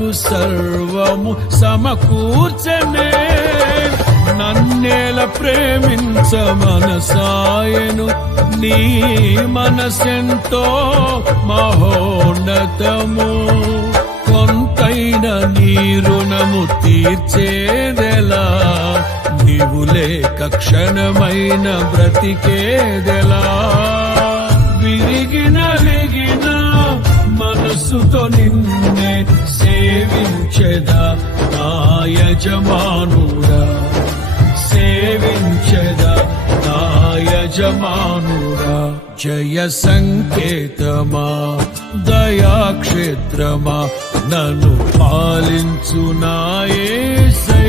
నాకు సర్వము సమకూర్చనే. నన్నేల ప్రేమించ మనసాయను, నీ మనసెంతో మహోన్నతము. కొంతైన నీ రుణము తీర్చేదెలా, నీవు లేక క్షణమైన బ్రతికేదెలా. విరిగిన మనసుతో నిన్నే సేవించెదా నా యజమానుడా, సేవించెదా నా యజమానుడా. జయ సంకేతమా దయాక్షేత్రమా, నన్ను పాలించు నా యేసయ్యా.